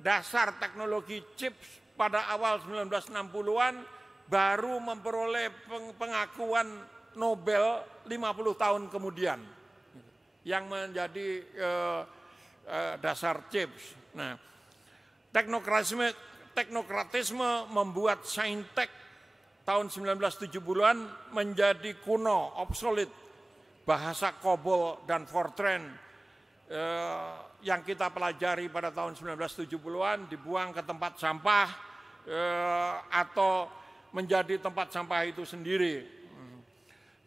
dasar teknologi chips pada awal 1960-an baru memperoleh pengakuan Nobel 50 tahun kemudian yang menjadi dasar chips. Nah, teknokratisme membuat saintek tahun 1970-an menjadi kuno, obsolete. Bahasa COBOL dan Fortran yang kita pelajari pada tahun 1970-an dibuang ke tempat sampah atau menjadi tempat sampah itu sendiri.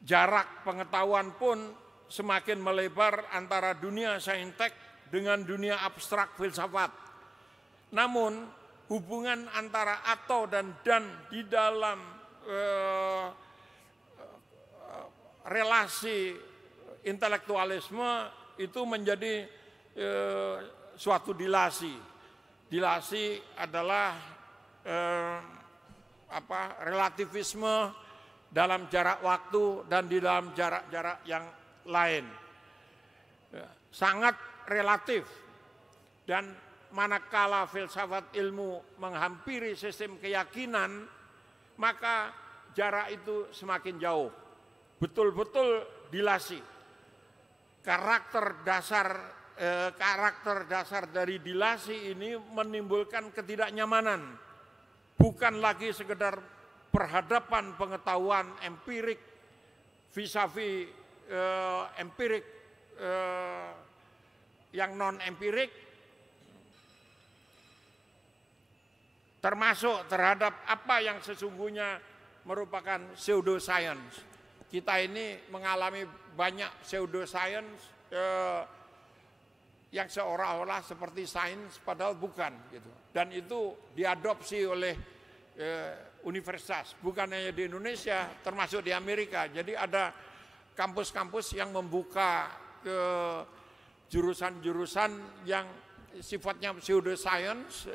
Jarak pengetahuan pun semakin melebar antara dunia saintek dengan dunia abstrak filsafat. Namun hubungan antara atau dan di dalam relasi intelektualisme itu menjadi suatu dilasi. Dilasi adalah relativisme dalam jarak waktu dan di dalam jarak-jarak yang lain. Sangat relatif, dan manakala filsafat ilmu menghampiri sistem keyakinan, maka jarak itu semakin jauh. Betul-betul dilasi. Karakter dasar dari dilasi ini menimbulkan ketidaknyamanan. Bukan lagi sekedar perhadapan pengetahuan empirik vis-a-vis empirik yang non-empirik, termasuk terhadap apa yang sesungguhnya merupakan pseudoscience. Kita ini mengalami banyak pseudoscience yang seolah-olah seperti sains padahal bukan gitu. Dan itu diadopsi oleh universitas, bukan hanya di Indonesia, termasuk di Amerika. Jadi ada kampus-kampus yang membuka ke jurusan-jurusan yang sifatnya pseudoscience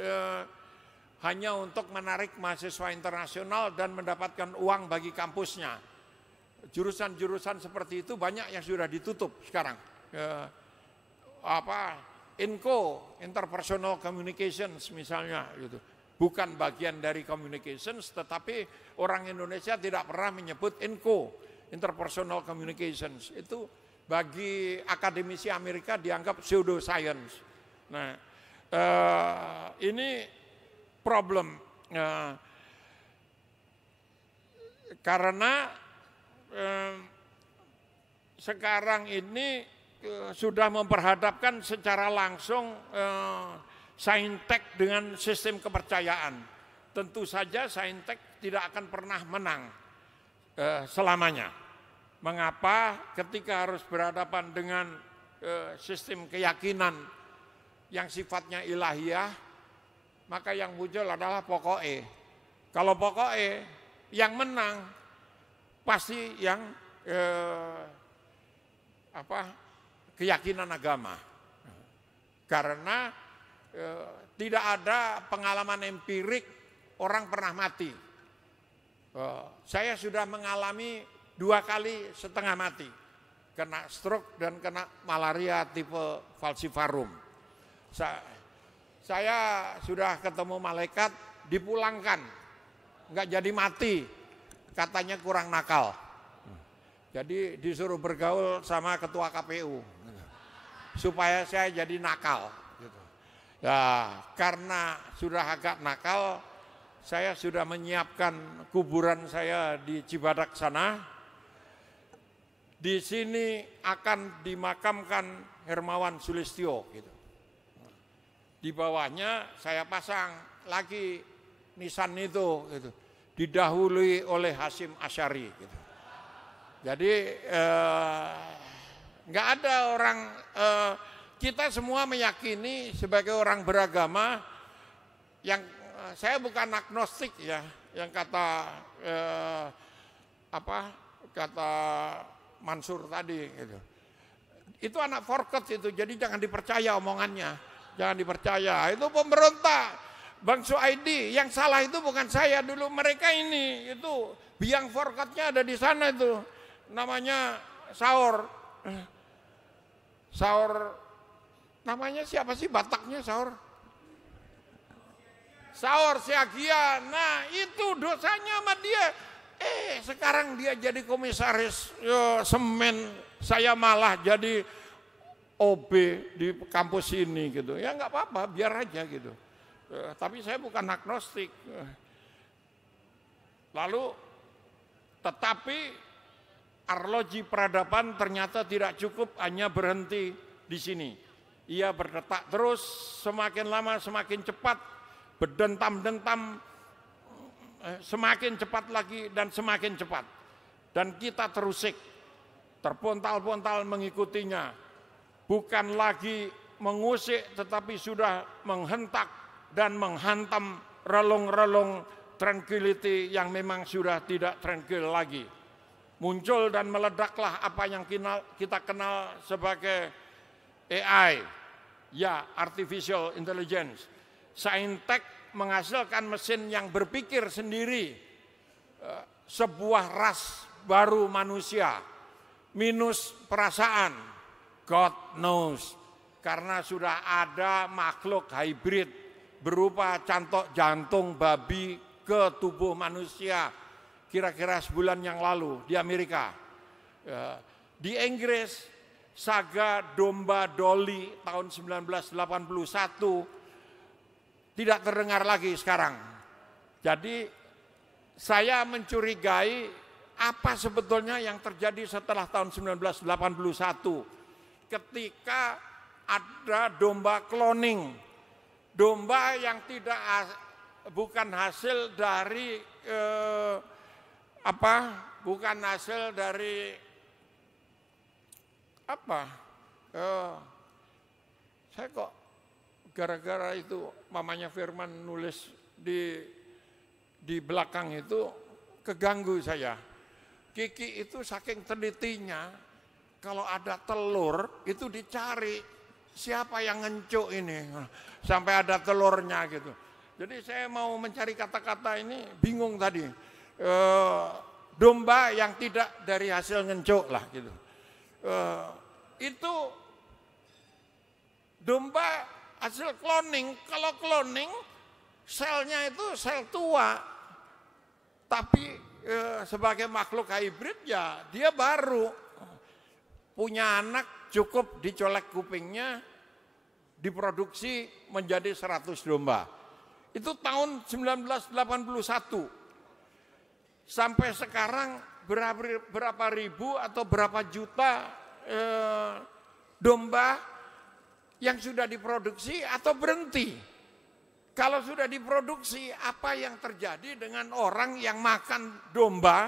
hanya untuk menarik mahasiswa internasional dan mendapatkan uang bagi kampusnya. Jurusan-jurusan seperti itu banyak yang sudah ditutup sekarang. INCO, Interpersonal Communications misalnya, gitu. Bukan bagian dari communications, tetapi orang Indonesia tidak pernah menyebut INCO, Interpersonal Communications. Itu bagi akademisi Amerika dianggap pseudoscience. Nah, ini problem karena sekarang ini sudah memperhadapkan secara langsung saintek dengan sistem kepercayaan. Tentu saja saintek tidak akan pernah menang selamanya. Mengapa? Ketika harus berhadapan dengan sistem keyakinan yang sifatnya ilahiyah, maka yang muncul adalah pokoknya. Kalau pokoknya yang menang pasti yang keyakinan agama. Karena tidak ada pengalaman empirik orang pernah mati. Saya sudah mengalami 2 kali setengah mati, kena stroke dan kena malaria tipe falciparum. Saya sudah ketemu malaikat, dipulangkan, nggak jadi mati, katanya kurang nakal. Jadi disuruh bergaul sama ketua KPU supaya saya jadi nakal. Ya, karena sudah agak nakal, saya sudah menyiapkan kuburan saya di Cibadak sana. Di sini akan dimakamkan Hermawan Sulistyo, gitu. Di bawahnya saya pasang lagi nisan itu, gitu. Didahului oleh Hasyim Asy'ari, gitu. Jadi nggak ada orang, kita semua meyakini sebagai orang beragama yang saya bukan agnostik ya, yang kata kata Mansur tadi, gitu. Itu anak forkot itu, jadi jangan dipercaya omongannya, jangan dipercaya. Itu pemberontak, Bang Suaidi, yang salah itu bukan saya dulu, mereka ini, itu biang forkotnya ada di sana itu, namanya Saur, namanya siapa sih Bataknya Saur? Saur Siagia. Nah itu dosanya sama dia. Sekarang dia jadi komisaris semen, saya malah jadi OB di kampus ini gitu. Ya nggak apa-apa, biar aja gitu. Tapi saya bukan agnostik. Lalu tetapi arloji peradaban ternyata tidak cukup hanya berhenti di sini. Ia berdetak terus, semakin lama semakin cepat, berdentam-dentam, semakin cepat lagi dan semakin cepat. Dan kita terusik, terpontal-pontal mengikutinya. Bukan lagi mengusik tetapi sudah menghentak dan menghantam relung-relung tranquility yang memang sudah tidak tranquil lagi. Muncul dan meledaklah apa yang kita kenal sebagai AI, ya artificial intelligence. Saintek menghasilkan mesin yang berpikir sendiri, sebuah ras baru manusia, minus perasaan, God knows, karena sudah ada makhluk hybrid berupa cantok jantung babi ke tubuh manusia, kira-kira sebulan yang lalu di Amerika. Di Inggris, saga domba Dolly tahun 1981 tidak terdengar lagi sekarang. Jadi saya mencurigai apa sebetulnya yang terjadi setelah tahun 1981 ketika ada domba cloning, domba yang bukan hasil dari bukan hasil dari saya kok gara-gara itu mamanya Firman nulis di belakang itu keganggu saya. Kiki itu saking telitinya kalau ada telur itu dicari siapa yang ngencuk ini sampai ada telurnya gitu. Jadi saya mau mencari kata-kata ini bingung tadi. Domba yang tidak dari hasil ngencuk lah gitu. Itu domba hasil cloning. Kalau cloning selnya itu sel tua, tapi sebagai makhluk hybrid ya dia baru punya anak, cukup dicolek kupingnya, diproduksi menjadi 100 domba. Itu tahun 1981. Sampai sekarang berapa ribu atau berapa juta domba yang sudah diproduksi atau berhenti. Kalau sudah diproduksi, apa yang terjadi dengan orang yang makan domba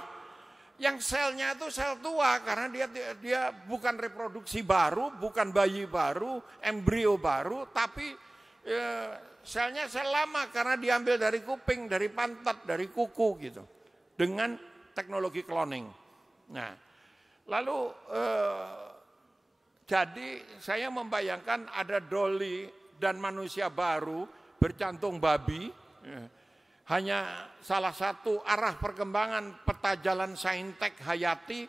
yang selnya itu sel tua karena dia bukan reproduksi baru, bukan bayi baru, embrio baru, tapi selnya sel lama karena diambil dari kuping, dari pantat, dari kuku gitu. Dengan teknologi cloning. Nah, lalu jadi saya membayangkan ada Dolly dan manusia baru bercantung babi. Hanya salah satu arah perkembangan peta jalan saintek hayati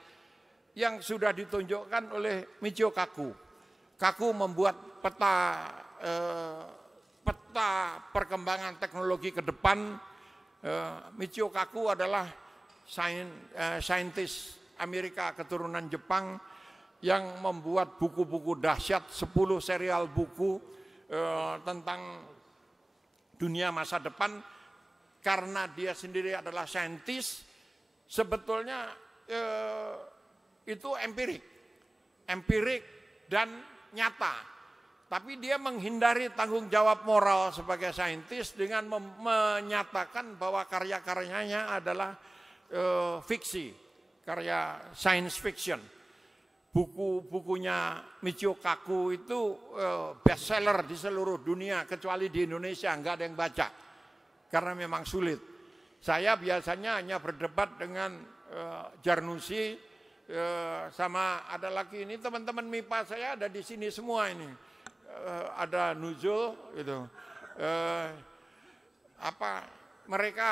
yang sudah ditunjukkan oleh Michio Kaku. Kaku membuat peta perkembangan teknologi ke depan. Michio Kaku adalah saintis Amerika keturunan Jepang yang membuat buku-buku dahsyat, 10 serial buku tentang dunia masa depan. Karena dia sendiri adalah saintis, sebetulnya itu empirik dan nyata. Tapi dia menghindari tanggung jawab moral sebagai saintis dengan menyatakan bahwa karya-karyanya adalah fiksi, karya science fiction. Buku-bukunya Michio Kaku itu bestseller di seluruh dunia, kecuali di Indonesia nggak ada yang baca karena memang sulit. Saya biasanya hanya berdebat dengan Jarnusi sama ada lagi ini teman-teman MIPA saya ada di sini semua ini, ada Nuzul gitu. Mereka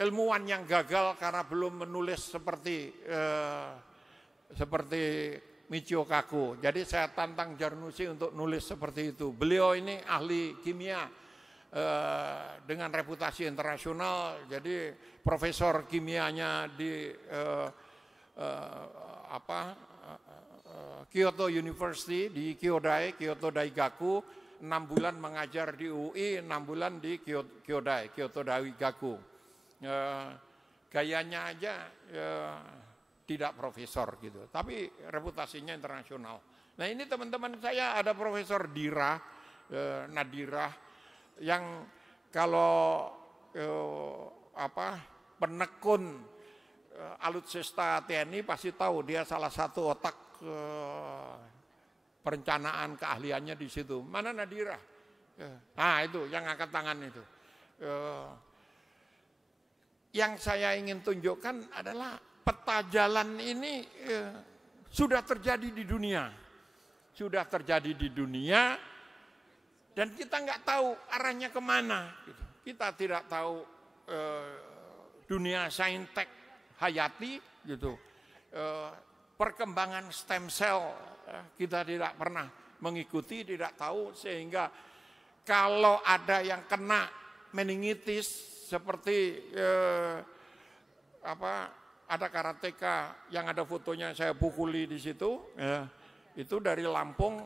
ilmuwan yang gagal karena belum menulis seperti Michio Kaku. Jadi saya tantang Jarnusi untuk nulis seperti itu. Beliau ini ahli kimia, dengan reputasi internasional. Jadi profesor kimianya di Kyoto University di Kyodai, Kyoto Daigaku, 6 bulan mengajar di UI, 6 bulan di Kyodai, Kyoto Daigaku. Gayanya aja tidak profesor gitu, tapi reputasinya internasional. Nah ini teman-teman saya ada Profesor Nadirah yang kalau penekun alutsista TNI pasti tahu dia salah satu otak perencanaan keahliannya di situ. Mana Nadirah? Nah itu yang angkat tangan itu. Yang saya ingin tunjukkan adalah peta jalan ini sudah terjadi di dunia. Sudah terjadi di dunia dan kita nggak tahu arahnya kemana. Kita tidak tahu dunia saintek hayati gitu. Perkembangan stem cell kita tidak pernah mengikuti, tidak tahu, sehingga kalau ada yang kena meningitis seperti ada karateka yang ada fotonya saya pukuli di situ, itu dari Lampung,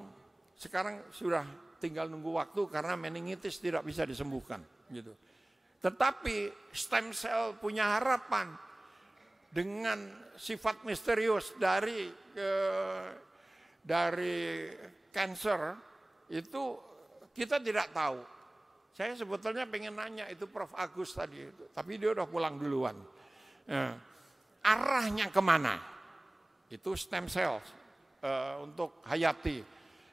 sekarang sudah tinggal nunggu waktu karena meningitis tidak bisa disembuhkan gitu. Tetapi stem cell punya harapan dengan sifat misterius dari kanker itu kita tidak tahu. Saya sebetulnya pengen nanya itu Prof. Agus tadi itu, tapi dia udah pulang duluan. Arahnya kemana? Itu stem cell untuk hayati.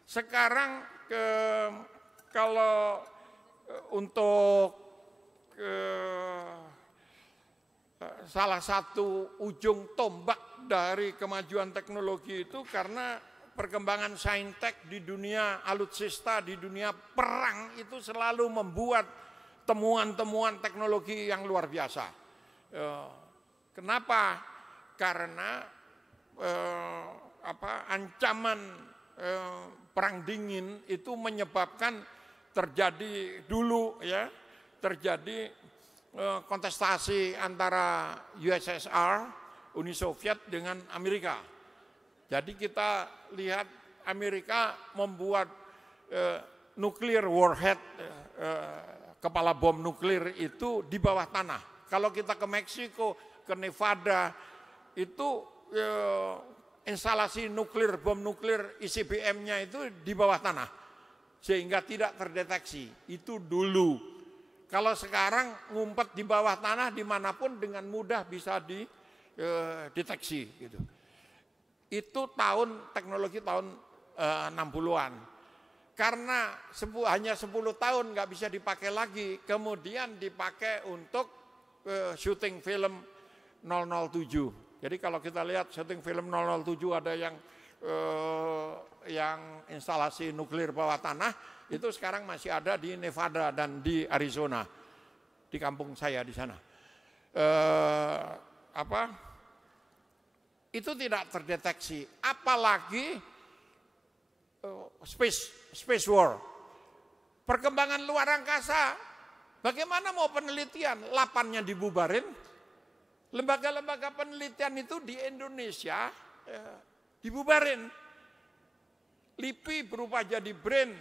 Sekarang kalau untuk salah satu ujung tombak dari kemajuan teknologi itu karena perkembangan saintek di dunia alutsista, di dunia perang itu selalu membuat temuan-temuan teknologi yang luar biasa. Kenapa? Karena ancaman perang dingin itu menyebabkan terjadi kontestasi antara USSR, Uni Soviet dengan Amerika. Jadi kita lihat Amerika membuat nuklir warhead, kepala bom nuklir itu di bawah tanah. Kalau kita ke Meksiko, ke Nevada, itu instalasi nuklir, bom nuklir ICBM-nya itu di bawah tanah. Sehingga tidak terdeteksi. Itu dulu. Kalau sekarang ngumpet di bawah tanah dimanapun dengan mudah bisa dideteksi. Gitu. Itu teknologi tahun 60-an. Karena hanya 10 tahun nggak bisa dipakai lagi, kemudian dipakai untuk syuting film 007. Jadi kalau kita lihat syuting film 007 ada yang instalasi nuklir bawah tanah, itu sekarang masih ada di Nevada dan di Arizona, di kampung saya di sana. Itu tidak terdeteksi, apalagi space war, perkembangan luar angkasa. Bagaimana mau penelitian? Lapannya dibubarin. Lembaga-lembaga penelitian itu di Indonesia dibubarin. LIPI berubah jadi BRIN.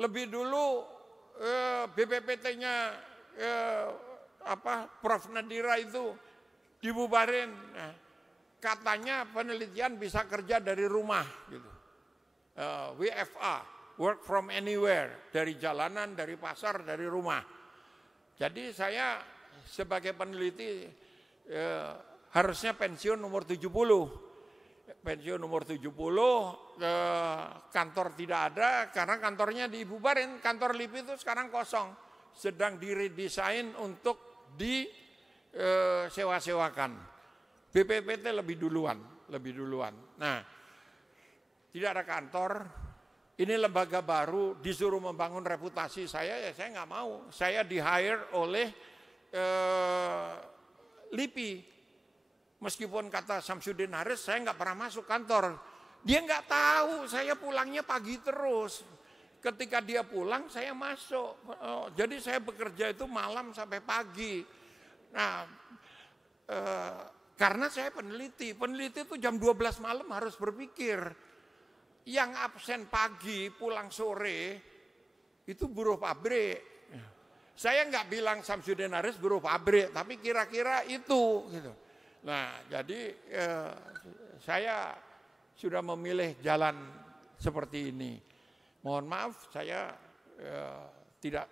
Lebih dulu BPPT-nya Prof. Nadira itu dibubarin. Nah, katanya penelitian bisa kerja dari rumah gitu. WFA, work from anywhere, dari jalanan, dari pasar, dari rumah. Jadi saya sebagai peneliti harusnya pensiun umur 70. Pensiun umur 70, kantor tidak ada karena kantornya dibubarin. Kantor LIPI itu sekarang kosong, sedang diredesain untuk disewa-sewakan. BPPT lebih duluan. Nah, tidak ada kantor, ini lembaga baru, disuruh membangun reputasi saya, ya saya nggak mau. Saya di-hire oleh LIPI. Meskipun kata Samsudin Haris, saya nggak pernah masuk kantor. Dia nggak tahu, saya pulangnya pagi terus. ketika dia pulang saya masuk. Jadi saya bekerja itu malam sampai pagi. Nah, karena saya peneliti itu jam 12 malam harus berpikir. Yang absen pagi pulang sore itu buruh pabrik. Saya nggak bilang Samsudin Haris buruh pabrik, tapi kira-kira itu gitu. Nah, jadi saya sudah memilih jalan seperti ini. Mohon maaf, saya tidak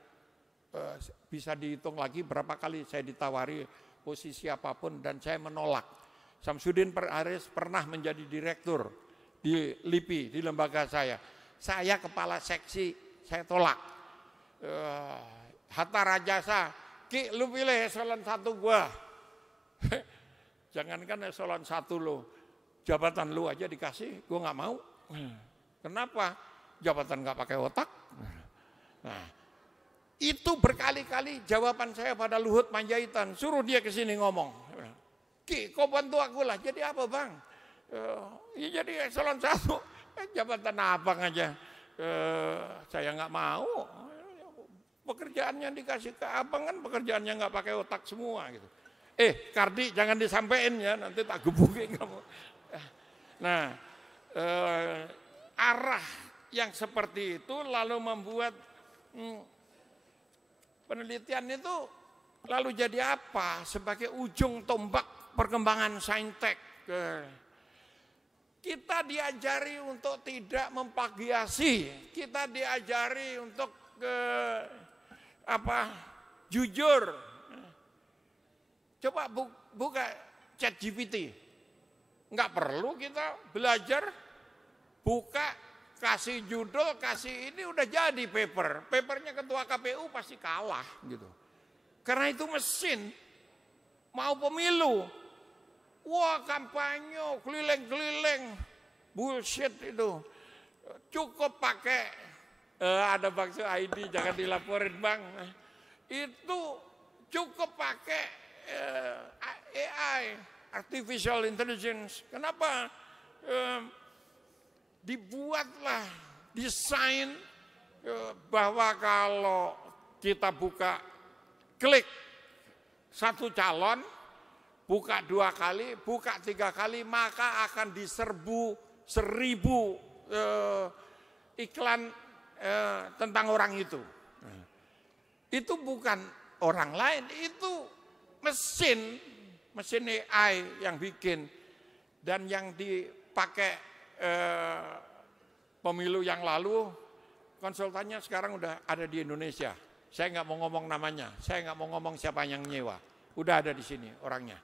bisa dihitung lagi berapa kali saya ditawari posisi apapun dan saya menolak. Samsudin Haris pernah menjadi direktur di LIPI, di lembaga saya. Saya kepala seksi, saya tolak. Hatta Rajasa, Ki lu pilih eselon 1 gua. Jangankan eselon 1 lo, jabatan lu aja dikasih, gua nggak mau. Kenapa? Jabatan nggak pakai otak. Nah, itu berkali-kali jawaban saya pada Luhut Panjaitan, suruh dia ke sini ngomong. Ki, kau bantu aku lah. Jadi apa bang? Ya jadi eselon 1, jabatan abang aja. Saya nggak mau. Pekerjaannya dikasih ke abang kan pekerjaannya nggak pakai otak semua gitu. Kardi jangan disampaikan ya, nanti tak gebukin kamu. Nah, arah yang seperti itu lalu membuat penelitian itu lalu jadi apa? Sebagai ujung tombak perkembangan saintek. Kita diajari untuk tidak memplagiasi, kita diajari untuk jujur. Coba buka ChatGPT, nggak perlu kita belajar, buka, kasih judul, kasih ini udah jadi papernya ketua KPU pasti kalah gitu. Karena itu mesin, mau pemilu, wah kampanye keliling-keliling, bullshit itu. Cukup pakai, ada Bang ID jangan dilaporin Bang. Itu cukup pakai AI, artificial intelligence. Kenapa? Dibuatlah desain bahwa kalau kita buka, klik satu calon, buka 2 kali, buka 3 kali, maka akan diserbu 1000 iklan tentang orang itu. Itu bukan orang lain, itu mesin AI yang bikin. Dan yang dipakai pemilu yang lalu, konsultannya sekarang udah ada di Indonesia. Saya nggak mau ngomong namanya, saya nggak mau ngomong siapa yang nyewa. Udah ada di sini orangnya.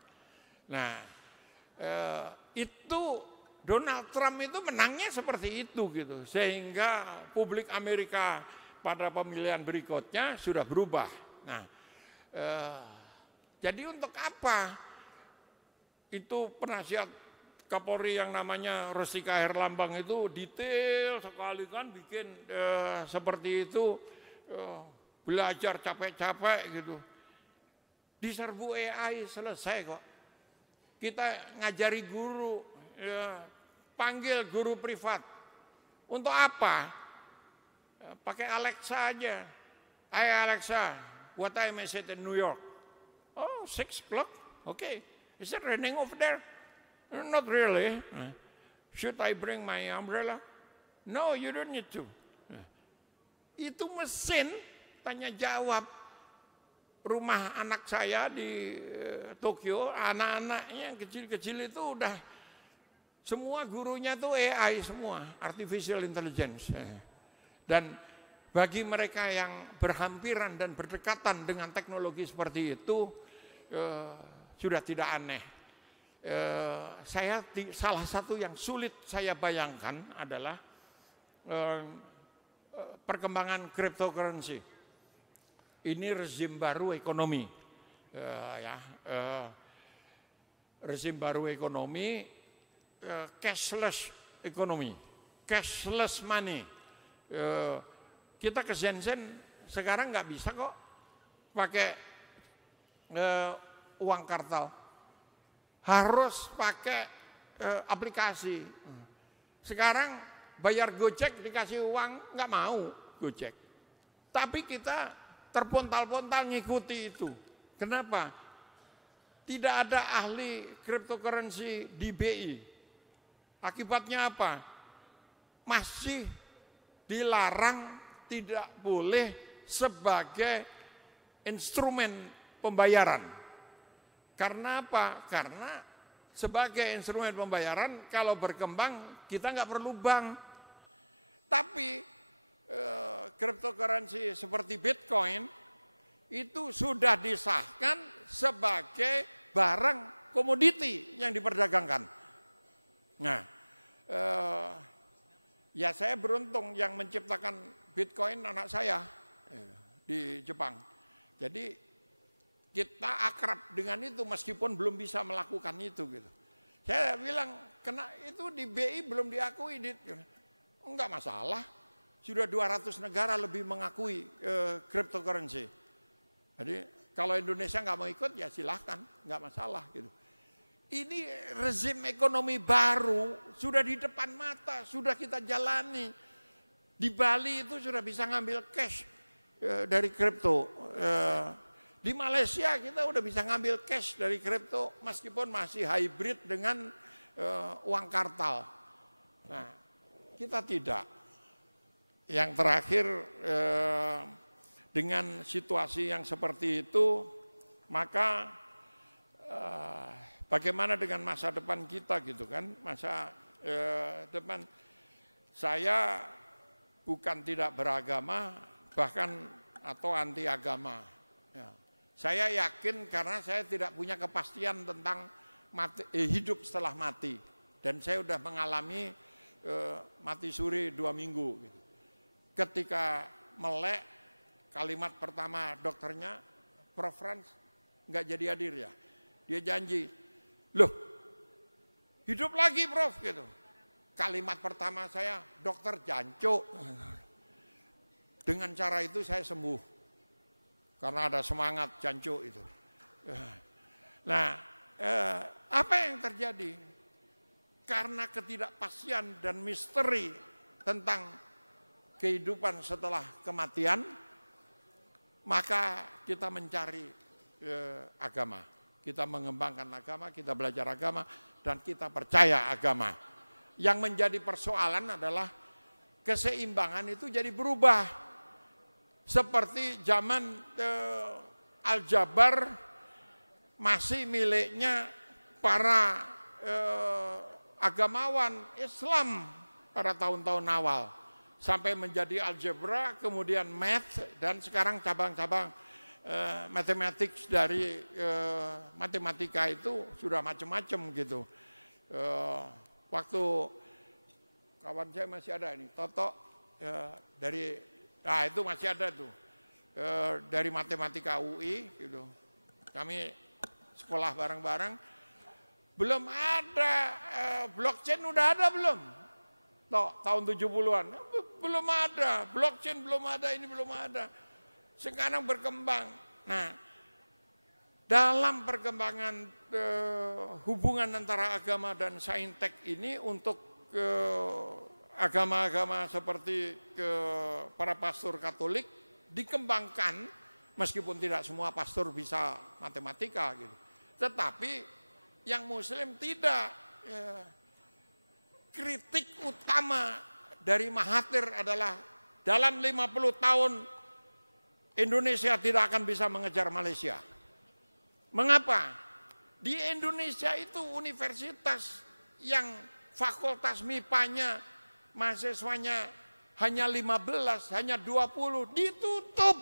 Nah, itu Donald Trump itu menangnya seperti itu gitu, sehingga publik Amerika pada pemilihan berikutnya sudah berubah. Nah, jadi untuk apa? Itu penasihat Kapolri yang namanya Rustika Herlambang itu detail sekali kan bikin seperti itu, belajar capek-capek gitu. Diserbu AI selesai kok. Kita ngajari guru, panggil guru privat. Untuk apa? Pakai Alexa aja. Hey Alexa, what time is it in New York? Oh, 6 o'clock. Okay. Is it raining over there? Not really. Should I bring my umbrella? No, you don't need to. Itu mesin tanya jawab. Rumah anak saya di Tokyo, anak-anaknya yang kecil-kecil itu udah semua gurunya tuh AI semua, artificial intelligence. Dan bagi mereka yang berhampiran dan berdekatan dengan teknologi seperti itu, sudah tidak aneh. Salah satu yang sulit saya bayangkan adalah perkembangan cryptocurrency. Ini rezim baru ekonomi, rezim baru ekonomi, cashless ekonomi, cashless money. Kita ke Shenzhen sekarang nggak bisa kok pakai uang kartal, harus pakai aplikasi. Sekarang bayar Gojek dikasih uang nggak mau, Gojek. Tapi kita terpontal-pontal ngikuti itu. Kenapa? Tidak ada ahli cryptocurrency di BI. Akibatnya apa? Masih dilarang, tidak boleh sebagai instrumen pembayaran. Karena apa? Karena sebagai instrumen pembayaran kalau berkembang kita nggak perlu bank. Tapi cryptocurrency seperti Bitcoin itu sudah disahkan sebagai barang komoditi yang diperdagangkan. Nah, ya saya beruntung yang menciptakan Bitcoin anak saya di Jepang. Jadi kita akrab dengan itu meskipun belum bisa melakukan itu gitu. Saya bilang, kena itu di BI belum diakui, enggak masalah. Sudah 200 negara lebih mengakui cryptocurrency. Jadi kalau Indonesia nggak mau ikut ya silahkan, nggak masalah gitu. Ini rezim ekonomi baru sudah di depan mata, sudah kita jalani. Di Bali itu sudah bisa ngambil cash dari kripto. Di Malaysia kita udah bisa ngambil cash dari kripto meskipun masih hybrid dengan uang kartal. Nah, kita tidak. Yang terakhir dengan situasi yang seperti itu, maka bagaimana dengan masa depan kita gitu kan? Masa depan saya bukan tidak beragama, bahkan atau anti agama. Ya. Saya yakin karena saya tidak punya kepastian tentang hidup setelah mati. Dan saya sudah mengalami mati suri 2 minggu. Gitu. Ketika melek, kalimat pertama dokternya, Prof. Franz nggak jadi hadir ya. Dia janji, loh hidup lagi Prof. Gitu. Kalimat pertama saya, dokter jancuk. Dengan cara itu saya sembuh. Karena ada semangat jancuk itu. Nah, apa yang terjadi? Karena ketidakpastian dan misteri tentang kehidupan setelah kematian, maka kita mencari agama. Kita mengembangkan agama, kita belajar agama, dan kita percaya agama. Yang menjadi persoalan adalah keseimbangan itu jadi berubah. Seperti zaman Al-Jabar masih miliknya para agamawan Islam pada tahun-tahun awal. Sampai menjadi algebra, kemudian math, dan sekarang cabang-cabang mathematics dari matematika itu sudah macam-macam gitu. Waktu kawan saya masih ada ini, Toto dari, nah itu masih ada tuh, dari matematika UI gitu. Kami sekolah bareng-bareng, belum ada blockchain, udah ada belum? Tahun 70-an, belum ada, blockchain belum ada, ini belum ada. Sekarang berkembang. Nah, dalam perkembangan hubungan antara agama dan saintek ini untuk agama-agama seperti para pastor Katolik dikembangkan, meskipun tidak semua pastor bisa matematika gitu. Tetapi yang Muslim tidak. Kritik utama dari Mahathir adalah dalam 50 tahun Indonesia tidak akan bisa mengejar Malaysia. Mengapa? Di Indonesia itu universitas yang fakultas MIPA-nya mahasiswanya hanya 15, hanya 20, ditutup.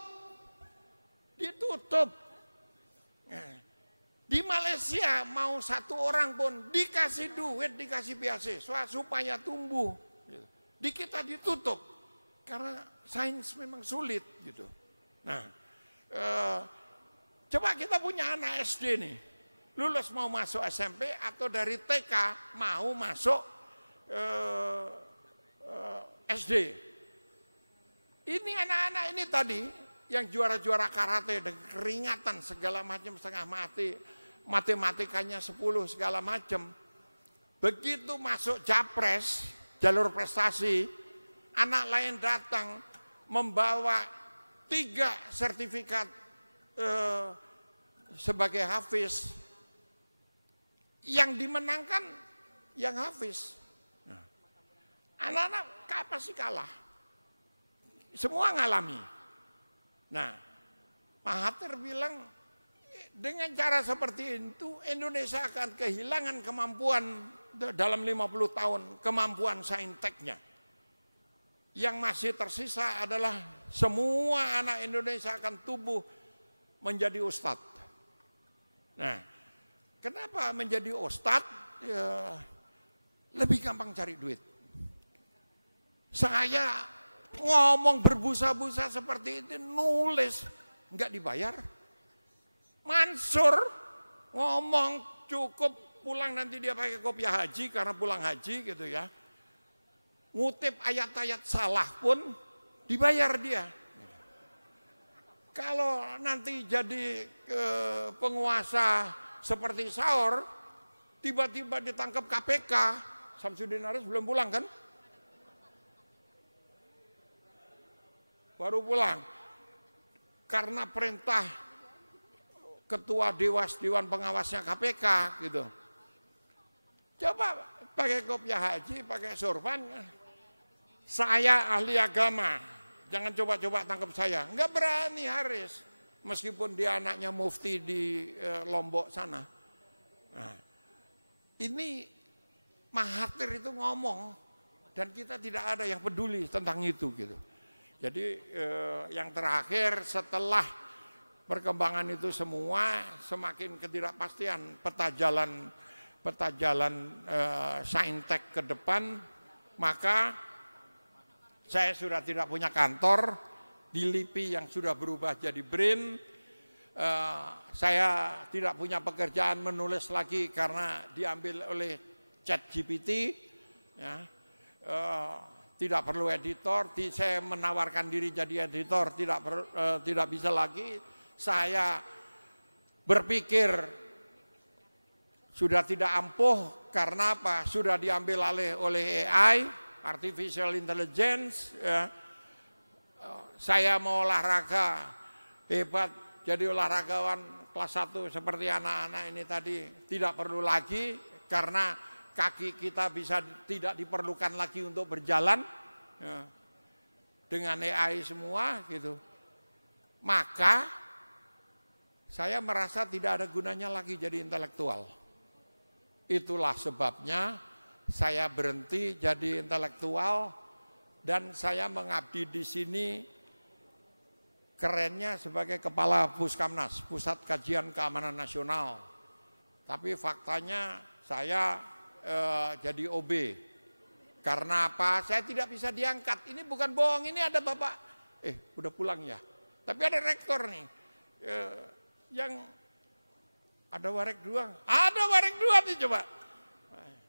Di Malaysia mau 1 orang pun dikasih duit, dikasih beasiswa supaya tumbuh. Di kita ditutup karena sains memang sulit gitu. Nah, coba kita punya anak SD nih, lulus mau masuk SMP atau dari TK mau masuk SD. Ini anak-anak ini tadi yang juara-juara karate dan keringatan segala macam setengah mati. Matematikanya 10 segala macam. Begitu masuk Japres, jalur prestasi, anak lain datang membawa 3 sertifikat sebagai hafiz. Yang dimenangkan yang hafiz. Anak-anak pasti kalah. Semua ngalami. Nah, Mahathir bilang dengan cara seperti itu Indonesia akan kehilangan kemampuan dalam 50 tahun, kemampuan sainteknya. Yang masih tersisa adalah semua anak Indonesia akan tumbuh menjadi ustadz. Nah, kenapa menjadi ustadz? Ya, lebih gampang cari duit. Saya ngomong berbusa-busa seperti itu, nulis nggak dibayar. Mansur ngomong cukup pulang nanti dia pakai kopiah haji karena pulang haji gitu ya. Ngutip ayat-ayat salah pun dibayar dia. Kalau nanti jadi penguasa seperti Saur, tiba-tiba ditangkap KPK, Samsudin Haris belum pulang kan? Baru pulang. Karena perintah ketua Dewan Pengawasnya KPK gitu. Coba pakai kopiah haji, pakai sorban. Saya ahli agama, jangan coba-coba tangkap saya. Enggak berani Haris, meskipun dia anaknya mufti di Lombok sana. Nah, ini Mahathir itu ngomong dan kita tidak ada yang peduli tentang itu gitu. Jadi yang terakhir setelah perkembangan itu semua semakin ketidakpastian peta jalan saintek ke depan, maka saya sudah tidak punya kantor di LIPI yang sudah berubah jadi BRIN. Saya tidak punya pekerjaan menulis lagi karena diambil oleh ChatGPT. Ya. Tidak perlu editor. Saya menawarkan diri jadi editor, tidak bisa lagi. Saya berpikir sudah tidak ampuh karena apa? Sudah diambil alih oleh AI, artificial intelligence. Ya. Saya mau olahraga hebat. Jadi olahragawan kelas 1 seperti anak-anak ini tadi tidak perlu lagi karena kaki kita bisa tidak diperlukan lagi untuk berjalan ya, dengan AI semua gitu. Maka saya merasa tidak ada gunanya lagi jadi intelektual. Itulah sebabnya saya berhenti jadi intelektual dan saya mengabdi di sini. Kerennya sebagai kepala Puskamnas, Pusat Kajian Keamanan Nasional. Tapi faktanya saya jadi OB. Karena apa? Saya tidak bisa diangkat. Ini bukan bohong, ini ada bapak. Udah pulang ya. Tapi ada rektor nih. Yang ada warek 2. Ada warek 2 nih coba.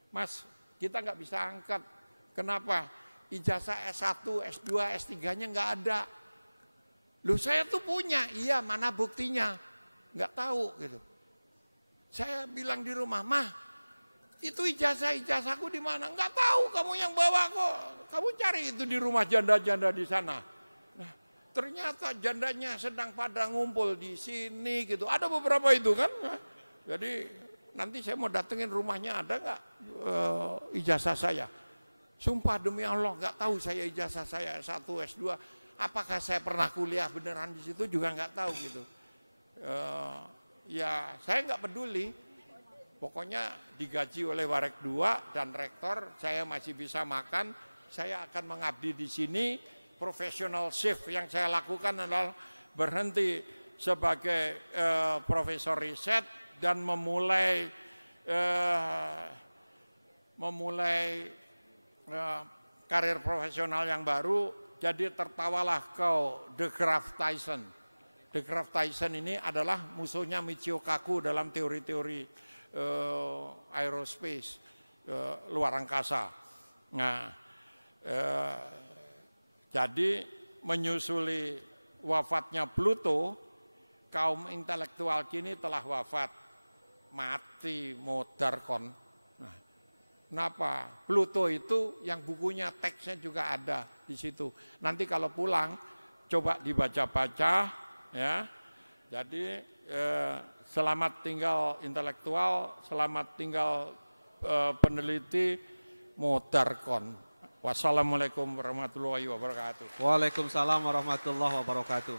Mas, kita nggak bisa angkat. Kenapa? Ijazah S1, S2, S3-nya nggak ada. Loh saya tuh punya, iya mana buktinya? Nggak tahu gitu. Saya bilang di rumah, Mah, itu ijazahku di mana? Nggak tahu, kamu yang bawa kok. Kamu cari itu di rumah janda-janda di sana. Nah, ternyata jandanya sedang pada ngumpul di sini gitu. Ada beberapa itu kan. Nah, jadi nanti saya mau datengin rumahnya, ada nggak ijazah saya? Sumpah demi Allah nggak tahu saya ijazah saya S1, S2. Apakah saya pernah kuliah beneran di situ juga nggak tahu gitu. Ya saya nggak peduli. Pokoknya digaji oleh warek 2 dan rektor, saya masih bisa makan. Saya akan mengabdi di sini. Professional shift yang saya lakukan adalah berhenti sebagai profesor riset dan memulai karir profesional yang baru. Jadi tertawalah kau DeGrasse Tyson. DeGrasse Tyson ini adalah musuhnya Michio Kaku dalam teori-teori aerospace, luar angkasa. Nah, jadi menyusuli wafatnya Pluto, kaum intelektual kini telah wafat, mati modarkon. Nah, kenapa? Pluto itu yang bukunya teksnya juga ada di situ. Nanti kalau pulang coba dibaca-baca ya. Jadi selamat tinggal intelektual, selamat tinggal peneliti, Modarkon. Wassalamualaikum warahmatullahi wabarakatuh. Waalaikumsalam warahmatullahi wabarakatuh.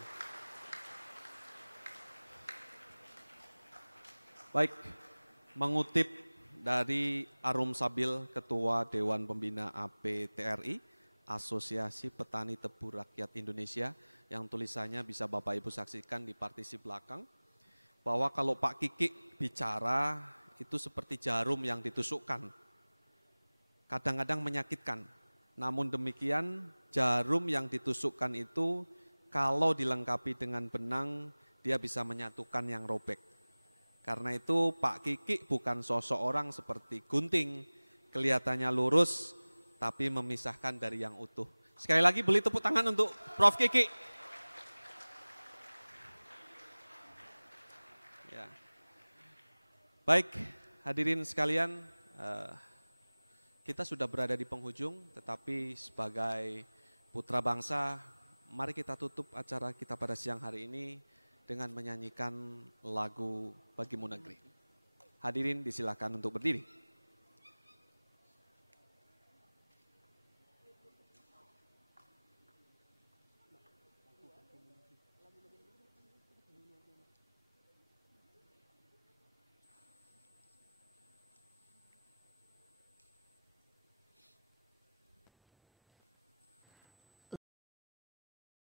Baik, mengutip dari Arum Sabil, Ketua Dewan Pembina APTRI, Asosiasi Petani Tebu Rakyat Indonesia, yang tulisannya bisa Bapak Ibu saksikan di partisi belakang, bahwa kalau Pak Kiki bicara itu seperti jarum yang ditusukkan, kadang-kadang menyakitkan. Namun demikian jarum yang ditusukkan itu kalau dilengkapi dengan benang, dia bisa menyatukan yang robek. Karena itu Pak Kiki bukan sosok orang seperti gunting, kelihatannya lurus tapi memisahkan dari yang utuh. Sekali lagi beri tepuk tangan untuk Prof. Kiki. Ya. Baik, hadirin sekalian, kita sudah berada di penghujung, tetapi sebagai putra bangsa, mari kita tutup acara kita pada siang hari ini dengan menyanyikan lagu Bagimu Negeri. Hadirin disilakan untuk berdiri.